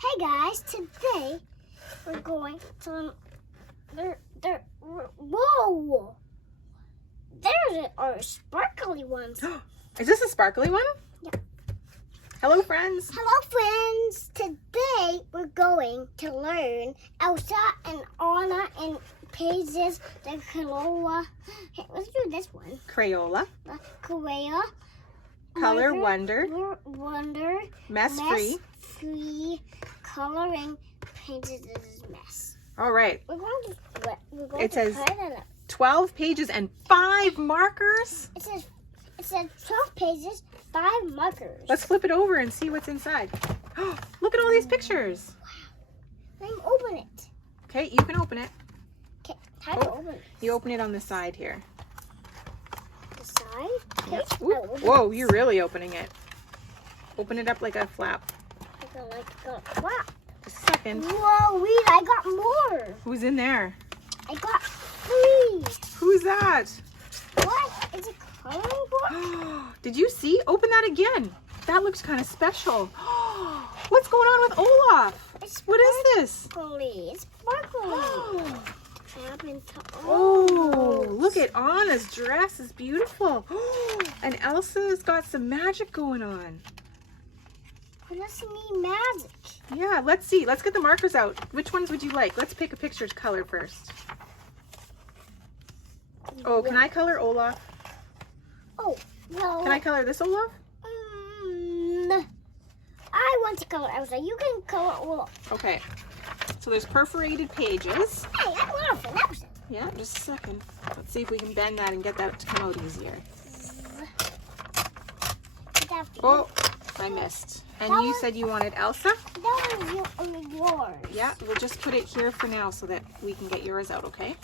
Hey guys, today we're going to whoa! There are sparkly ones. Is this a sparkly one? Yeah. Hello, friends. Hello, friends. Today we're going to learn Elsa and Anna and pages the Crayola. Hey, let's do this one. Crayola. The Crayola. Color Marker, Wonder. Wonder. Mess Free. Free. Coloring pages is mess. All right. We're going to It says cut it up. 12 pages and 5 markers. It says 12 pages, 5 markers. Let's flip it over and see what's inside. Look at all these pictures. Let me open it. Okay, you can open it. Okay, how to open it? You open it on the side here. The side? Okay. Yep. I Ooh, opened whoa, it. you're really opening it. Open it up like a flap. Wow. Just a second. Whoa, wait, I got more. Who's in there? I got 3. Who's that? What? Is it coloring book? Did you see? Open that again. That looks kind of special. What's going on with Olaf? It's What is this? sparkly. It's sparkly. Oh, look at Anna's dress is beautiful. And Elsa's got some magic going on. It doesn't need magic. Yeah, let's see. Let's get the markers out. Which ones would you like? Let's pick a picture to color first. Oh, can I color Olaf? Oh, no. Can I color this Olaf? I want to color Elsa. You can color Olaf. Okay. So there's perforated pages. Hey, I want an Elsa. Yeah, just a second. Let's see if we can bend that and get that to come out easier. Oh, I missed. And you said you wanted Elsa? That was yours. Yeah, we'll just put it here for now so that we can get yours out, okay?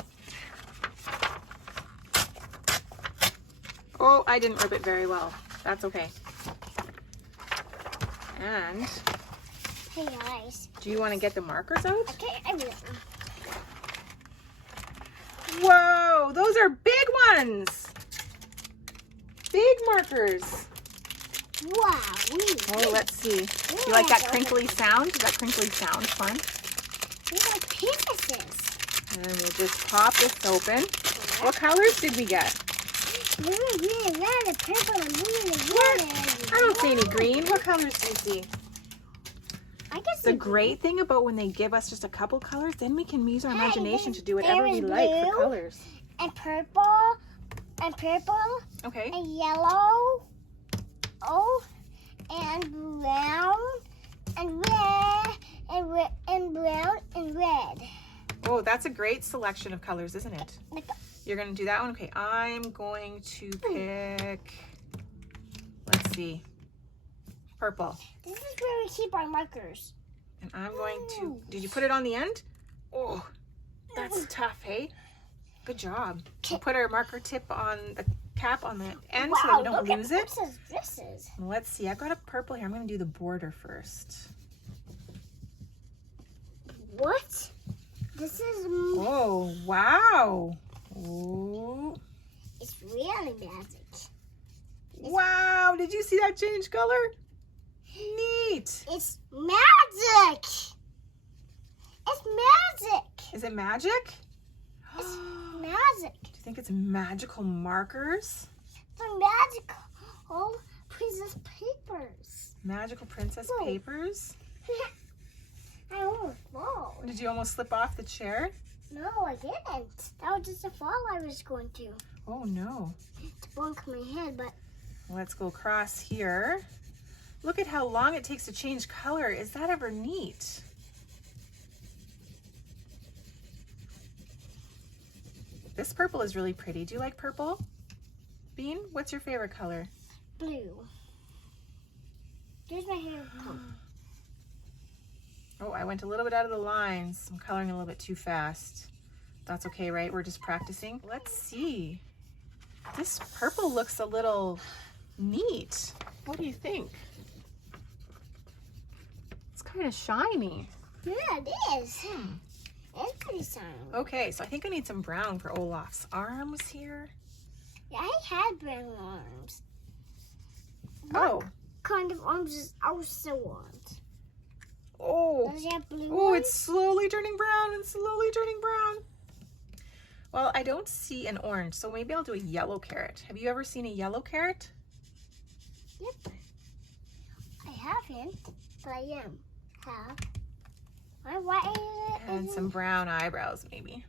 Oh, I didn't rip it very well. That's okay. And Hey guys. do you want to get the markers out? Okay, I will. Whoa, those are big ones. Big markers. Wow. Oh, let's see. You like that crinkly sound? Is that crinkly sound fun? These are penises. And we'll just pop this open. What colors did we get? Blue, green, red, and purple, and blue, and What? red. I don't see any green. What colors do you see? I guess The great thing about when they give us just a couple colors, then we can use our imagination to do whatever there we is like for blue. colors. And purple, Okay. and yellow, oh, and brown, and red, and brown, and red. Oh, that's a great selection of colors, isn't it? Like, You're going to do that one? Okay, I'm going to pick, let's see, purple. this is where we keep our markers. And I'm going to, did you put it on the end? Oh, that's tough, hey? Good job. We'll put our marker tip on the cap on the end so that we don't lose it. What this is. Let's see, I've got a purple here. I'm going to do the border first. What? This is. Oh, wow. Ooh. It's really magic. Wow, did you see that change color? Neat. It's magic. It's magic. Is it magic? It's magic. Do you think it's magical markers? The magical princess papers. Magical princess Whoa. papers? I almost fall. Did you almost slip off the chair? No, I didn't. That was just a fall I was going to. Oh no. To bonk my head, but Let's go across here. Look at how long it takes to change color. Is that ever neat? This purple is really pretty. Do you like purple? Bean, what's your favorite color? blue. Here's my hair color. Oh, I went a little bit out of the lines. I'm coloring a little bit too fast. That's okay, right? We're just practicing. Let's see. This purple looks a little neat. What do you think? It's kind of shiny. Yeah, it is. It's pretty shiny. Okay, so I think I need some brown for Olaf's arms here. Yeah, I had brown arms. Oh, What kind of arms does Elsa want? Oh, Does it have blue oh, ones? it's slowly turning brown and slowly turning brown. Well, I don't see an orange, so maybe I'll do a yellow carrot. Have you ever seen a yellow carrot? Yep. I haven't, but I have. What is it? And some brown eyebrows, maybe.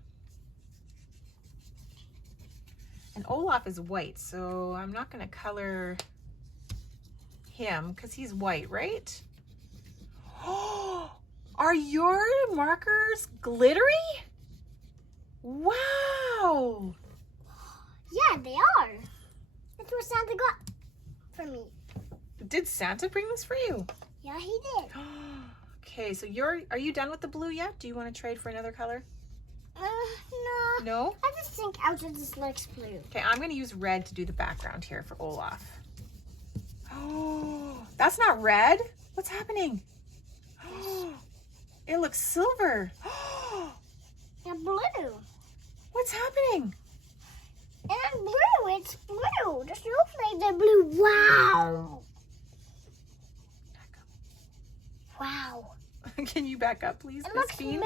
And Olaf is white, so I'm not going to color him because he's white, right? Oh, are your markers glittery? Wow! Yeah, they are. That's what Santa got for me. Did Santa bring this for you? Yeah, he did. Okay, so are you done with the blue yet? Do you want to trade for another color? No. No? I just think out of this looks blue. Okay, I'm going to use red to do the background here for Olaf. Oh, that's not red. What's happening? It looks silver. Yeah, blue. What's happening? And blue. It's blue. This looks like the blue. Wow. Wow. Can you back up, please, It Miss looks Bean?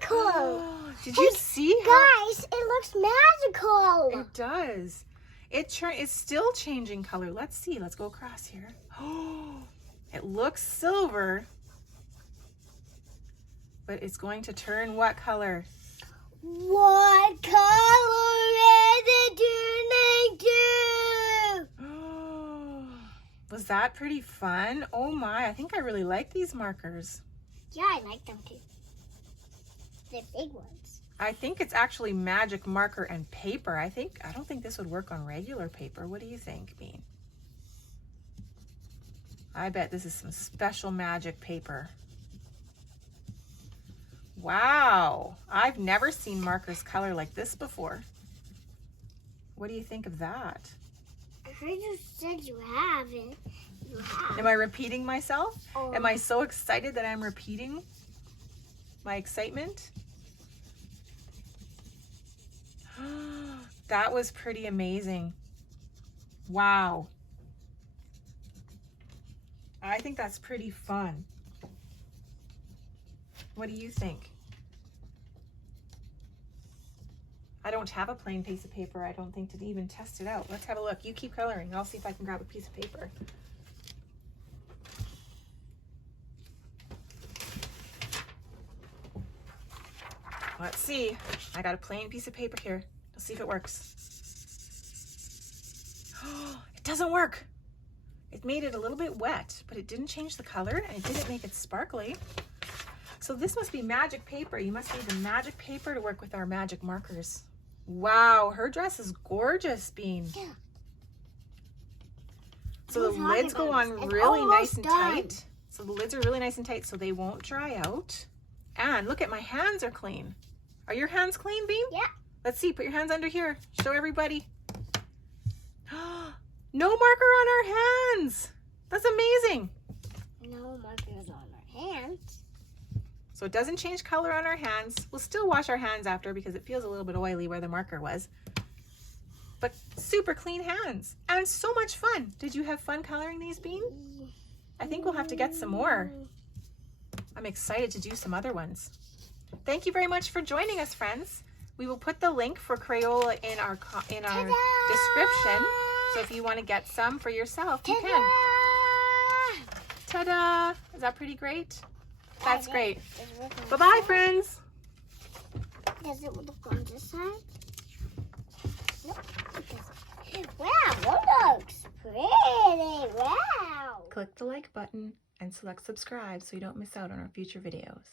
magical. Did you see how Guys, it looks magical. it does? It's still changing color. Let's see. Let's go across here. Oh, it looks silver, but it's going to turn what color? What color is it turning to? Oh, was that pretty fun? Oh my, I think I really like these markers. Yeah, I like them too. They're big ones. I think it's actually magic marker and paper. I don't think this would work on regular paper. What do you think, Bean? I bet this is some special magic paper. Wow, I've never seen markers color like this before. What do you think of that? I heard you said you haven't. You have. Am I repeating myself? Oh. Am I so excited that I'm repeating my excitement? That was pretty amazing. Wow. I think that's pretty fun. What do you think? I don't have a plain piece of paper, I don't think, to even test it out. Let's have a look. You keep coloring. I'll see if I can grab a piece of paper. Let's see. I got a plain piece of paper here. Let's see if it works. Oh, it doesn't work. It made it a little bit wet, but it didn't change the color and it didn't make it sparkly. So this must be magic paper. You must need the magic paper to work with our magic markers. Wow, her dress is gorgeous, Bean. Yeah. So the lids go on really nice and tight. So the lids are really nice and tight so they won't dry out. And look at my hands are clean. Are your hands clean, Bean? Yeah. Let's see, put your hands under here. Show everybody. No marker on our hands. That's amazing. No markers on our hands. So it doesn't change color on our hands. We'll still wash our hands after because it feels a little bit oily where the marker was. But super clean hands and so much fun. Did you have fun coloring these, Bean? I think we'll have to get some more. I'm excited to do some other ones. Thank you very much for joining us, friends. We will put the link for Crayola in our description. So if you want to get some for yourself, you can. Ta-da! Is that pretty great? That's great. Bye-bye, friends. Does it look on this side? Nope, it doesn't. Wow, that looks pretty. Wow. Click the like button and select subscribe so you don't miss out on our future videos.